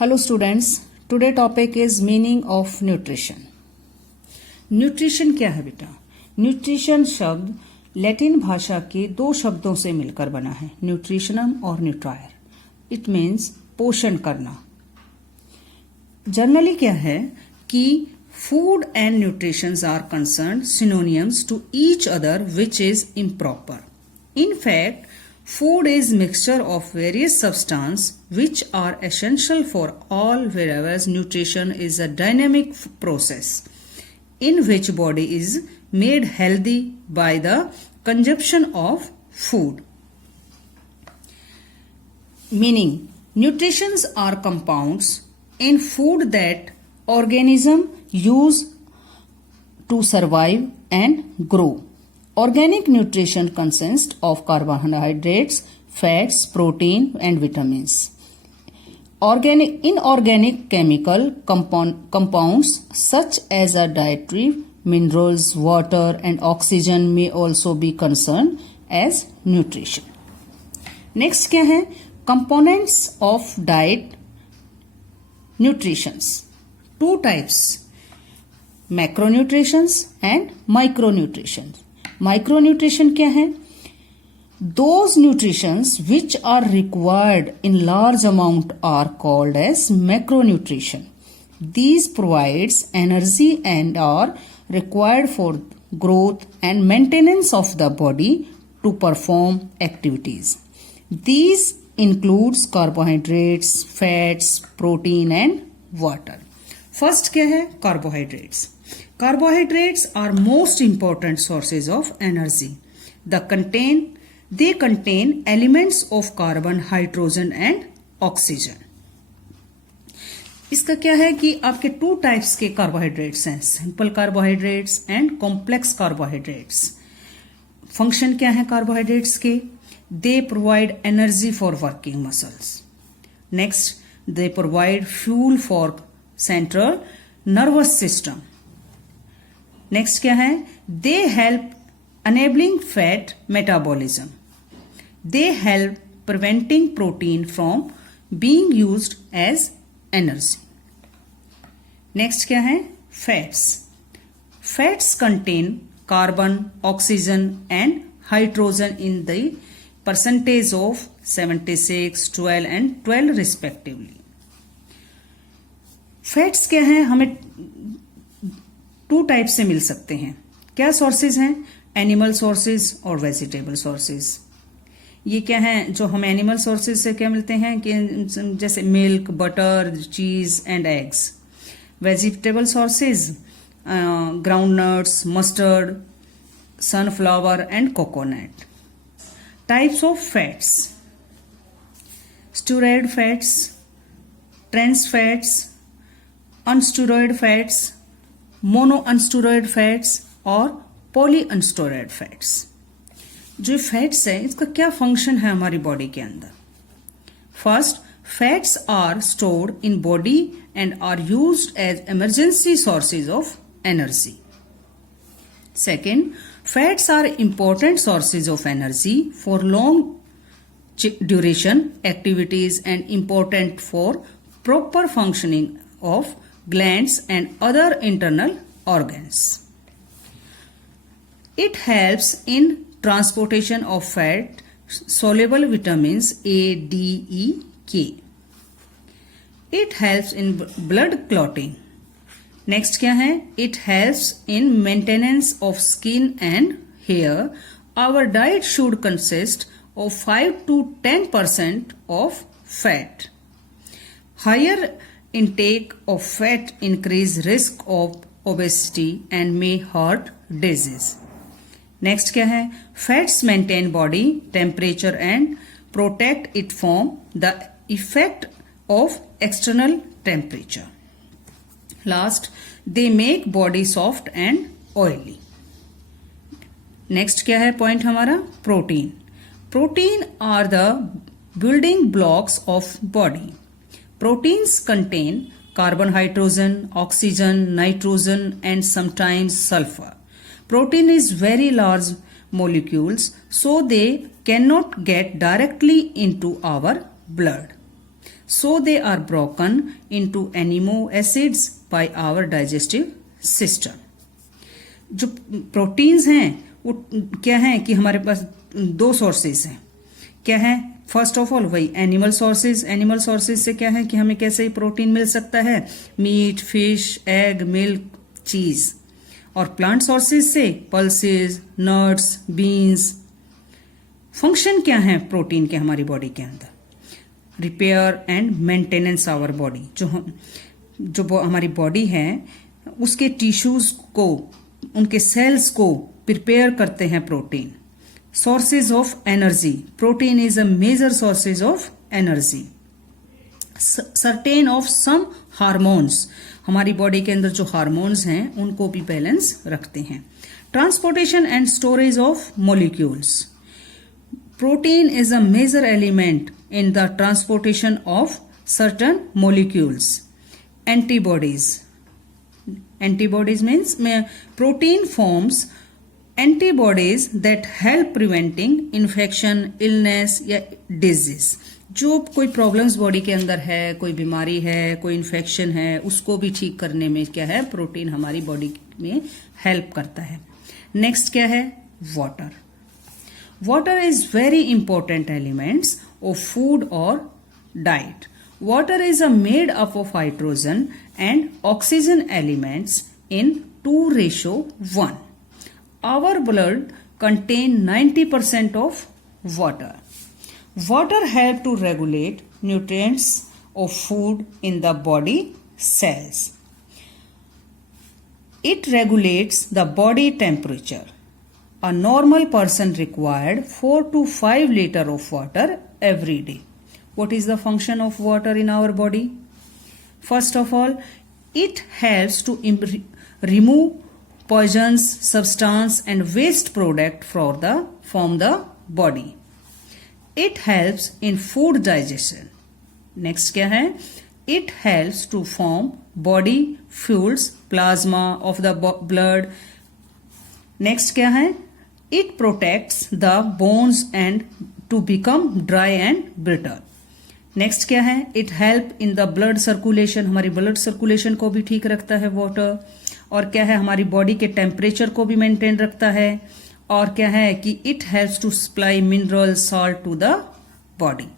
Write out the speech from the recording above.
Hello students, today topic is meaning of nutrition. Nutrition क्या है बेटा? न्यूट्रिशन शब्द लैटिन भाषा के दो शब्दों से मिलकर बना है, न्यूट्रिशनम और न्यूट्रायर. इट मीन्स पोषण करना. जनरली क्या है कि food and nutrition are concerned synonyms to each other, which is improper. In fact, food is mixture of various substances which are essential for all, whereas nutrition is a dynamic process in which body is made healthy by the consumption of food. Meaning, nutritions are compounds in food that organism use to survive and grow. Organic nutrition consists of carbohydrates, fats, protein and vitamins. Inorganic chemical compounds such as dietary minerals, water and oxygen may also be concerned as nutrition. Next क्या है? Components of diet nutritions. Two types, macronutrients and micronutrients. Micronutrition क्या है? Those nutrients which are required in large amount are called as macronutrition. These provides energy and are required for growth and maintenance of the body to perform activities. These includes carbohydrates, fats, protein and water. First क्या है? Carbohydrates. Carbohydrates are most important sources of energy. They contain elements of carbon, hydrogen and oxygen. इसका क्या है कि आपके two types के carbohydrates हैं, simple carbohydrates and complex carbohydrates. Function क्या है कार्बोहाइड्रेट्स के? They provide energy for working muscles. Next, they provide fuel for central nervous system. Next क्या है? They help enabling fat metabolism. They help preventing protein from being used as energy. Next क्या है? Fats. Fats contain carbon, oxygen and hydrogen in the percentage of 76, 12 and 12 respectively. Fats क्या है? हमें to type से मिल सकते हैं. क्या sources हैं? एनिमल सोर्सेज और वेजिटेबल सोर्सेज. ये क्या है जो हम एनिमल सोर्सेज से क्या मिलते हैं कि जैसे milk, butter, cheese and eggs. Vegetable sources ground nuts, mustard, sunflower and coconut. Types of fats: steroid fats, trans fats, unsteroid fats, mono unsteroid fats और पॉली अनस्टेरॉयड फैट्स. जो फैट्स है इसका क्या फंक्शन है हमारी बॉडी के अंदर? First, fats are stored in body and are used as emergency sources of energy. Second, fats are important sources of energy for long duration activities and important for proper functioning of glands and other internal organs. It helps in transportation of fat soluble vitamins A, D, E, K. It helps in blood clotting. Next क्या है? It helps in maintenance of skin and hair. Our diet should consist of 5 to 10% of fat. Higher intake of fat increase risk of obesity and may hurt disease. Next क्या है? Fats maintain body temperature and protect it from the effect of external temperature. Last, they make body soft and oily. Next क्या है point हमारा? Protein. Protein are the building blocks of body. Proteins contain carbon, hydrogen, oxygen, nitrogen and sometimes sulfur. Protein is very large molecules, so they cannot get directly into our blood. so they are broken into amino acids by our digestive system. जो proteins हैं वो क्या है कि हमारे पास दो sources हैं. क्या है? फर्स्ट ऑफ ऑल वही एनिमल सोर्सेज. एनिमल सोर्सेज से क्या है कि हमें कैसे प्रोटीन मिल सकता है? Meet, fish, egg, milk, cheese. और प्लांट सोर्सेज से पल्सेस, नट्स, बीन्स. फंक्शन क्या है प्रोटीन के हमारी बॉडी के अंदर? Repair and maintenance our body. जो हमारी बॉडी है उसके टिश्यूज को, उनके सेल्स को प्रिपेयर करते हैं protein. Sources of energy. Protein is a major sources of energy. Certain of some hormones. हमारी बॉडी के अंदर जो हार्मोन्स हैं उनको भी बैलेंस रखते हैं. Transportation and storage of molecules. Protein is a major element in the transportation of certain molecules. Antibodies. Antibodies means protein forms antibodies that help preventing infection, illness या disease. जो कोई प्रॉब्लम्स बॉडी के अंदर है, कोई बीमारी है, कोई इन्फेक्शन है, उसको भी ठीक करने में क्या है? प्रोटीन हमारी बॉडी में हेल्प करता है. नेक्स्ट क्या है? Water. Water is very important elements of food or diet. Water is made up of hydrogen and oxygen elements in 2:1. Our blood contain 90% of water. Water help to regulate nutrients of food in the body cells. It regulates the body temperature. A normal person required 4 to 5 liters of water every day. What is the function of water in our body? First of all, it helps to remove poisons, substance and waste product from the body. It helps in food digestion. Next क्या है? It helps to form body fluids, plasma of the blood. Next क्या है? It protects the bones and to become dry and brittle. Next क्या है? It help in the blood circulation. हमारी blood circulation को भी ठीक रखता है water. और क्या है? हमारी बॉडी के टेम्परेचर को भी मेंटेन रखता है. और क्या है कि it helps to supply mineral salt to the body.